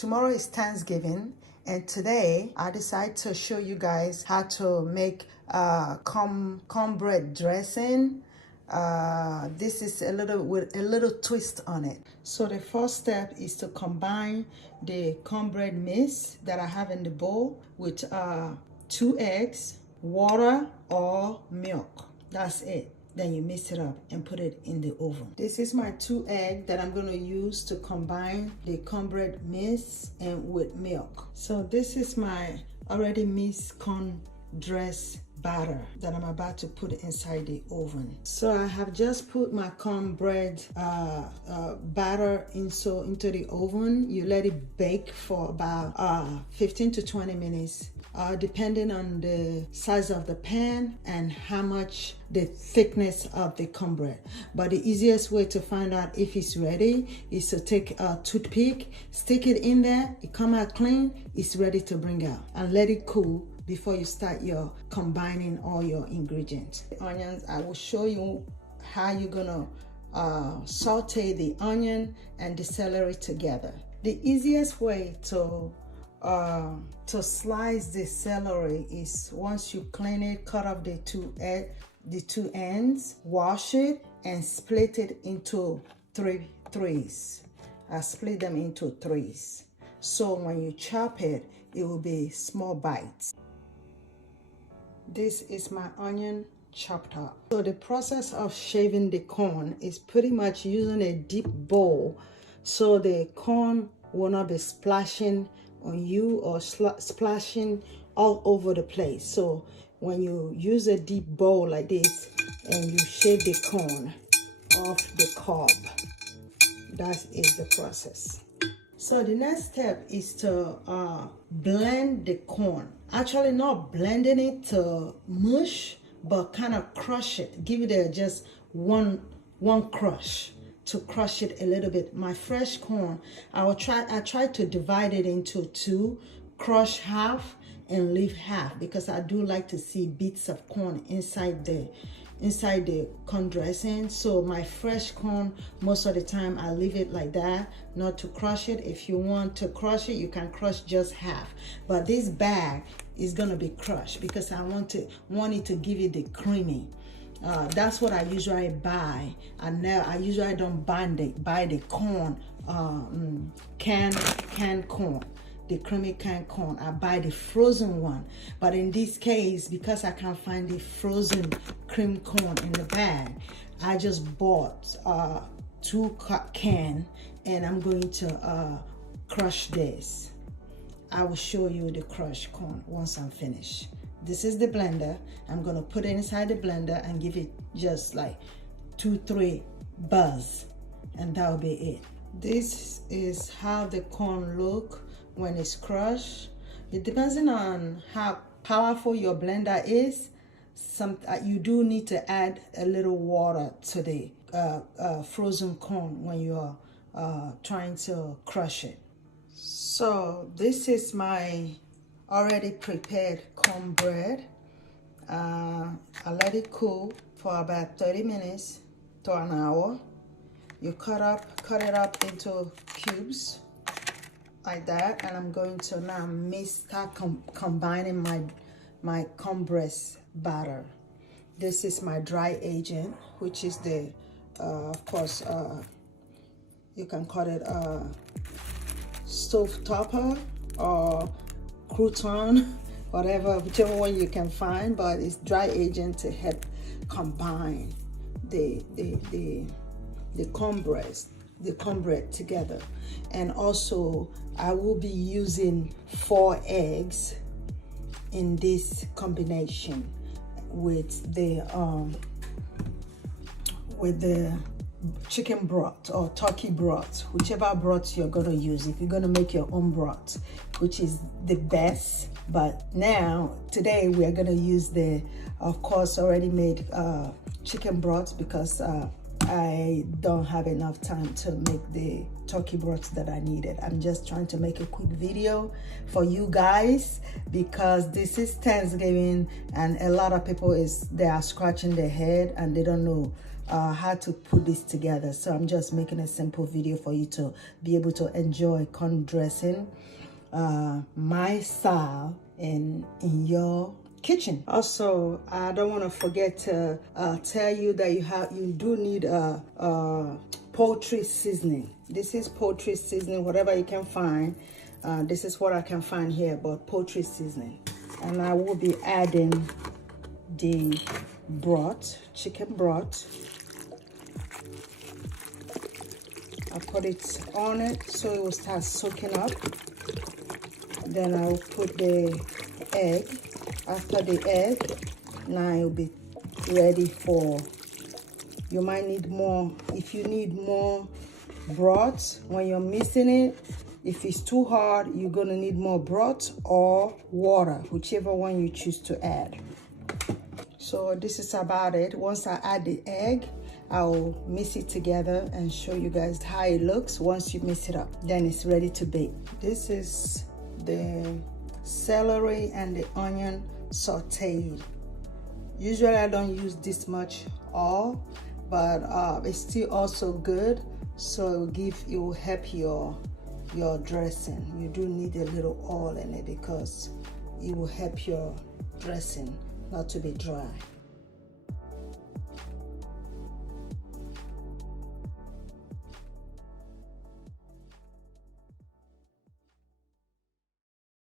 Tomorrow is Thanksgiving, and today I decided to show you guys how to make cornbread dressing. This is with a little twist on it. So the first step is to combine the cornbread mix that I have in the bowl with 2 eggs, water or milk. That's it. Then you mix it up and put it in the oven. This is my 2 eggs that I'm going to use to combine the cornbread mix and with milk. So this is my already mixed corn dress batter that I'm about to put inside the oven. So I have just put my cornbread batter into the oven. You let it bake for about 15 to 20 minutes, depending on the size of the pan and how much the thickness of the cornbread. But the easiest way to find out if it's ready is to take a toothpick, stick it in there, it come out clean, it's ready to bring out, and let it cool before you start your combining all your ingredients. The onions, I will show you how you're gonna saute the onion and the celery together. The easiest way to slice the celery is once you clean it, cut off the two ends, wash it, and split it into threes. I split them into threes. So when you chop it, it will be small bites. This is my onion chopped up. So the process of shaving the corn is pretty much using a deep bowl so the corn will not be splashing on you or splashing all over the place. So when you use a deep bowl like this and you shave the corn off the cob, that is the process. So the next step is to blend the corn. Actually not blending it to mush, but kind of crush it. Give it just one crush to crush it a little bit. My fresh corn, I try to divide it into 2, crush half and leave half, because I do like to see bits of corn inside the corn dressing. So my fresh corn, most of the time I leave it like that, not to crush it. If you want to crush it, you can crush just half, but this bag is gonna be crushed because I want it to give it the creamy. That's what I usually buy. I usually don't buy the corn, canned corn, the creamy canned corn. I buy the frozen one. But in this case, because I can't find the frozen cream corn in the bag, I just bought 2 cans, and I'm going to crush this. I will show you the crushed corn once I'm finished. This is the blender. I'm gonna put it inside the blender and give it just like 2-3 buzz, and that'll be it. This is how the corn look when it's crushed. It depends on how powerful your blender is. You do need to add a little water to the frozen corn when you are trying to crush it. So this is my already prepared cornbread. I let it cool for about 30 minutes to an hour. You cut it up into cubes like that, and I'm going to now start combining my cornbread batter. This is my dry agent, which is the of course you can call it stove topper or crouton, whatever, whichever one you can find, but it's dry agent to help combine the cornbread together. And also I will be using 4 eggs in this combination with the chicken broth or turkey broth, whichever broth you're going to use. If you're going to make your own broth, which is the best, but today we are going to use the, of course, already made chicken broth, because I don't have enough time to make the turkey broth that I needed. I'm just trying to make a quick video for you guys because this is Thanksgiving and a lot of people they are scratching their head and they don't know how to put this together. So I'm just making a simple video for you to be able to enjoy corn dressing my style in your kitchen. Also, I don't want to forget to tell you that you do need poultry seasoning. This is poultry seasoning, whatever you can find. This is what I can find here about poultry seasoning. And I will be adding the broth, chicken broth. I put it on it so it will start soaking up. Then I will put the egg. After the egg, now it will be ready for, you might need more. If you need more broth when you're mixing it, if it's too hard, you're gonna need more broth or water, whichever one you choose to add. So this is about it. Once I add the egg, I'll mix it together and show you guys how it looks once you mix it up. Then it's ready to bake. This is the celery and the onion sauteed. Usually I don't use this much oil, but it's still also good. So it will help your dressing. You do need a little oil in it because it will help your dressing not to be dry.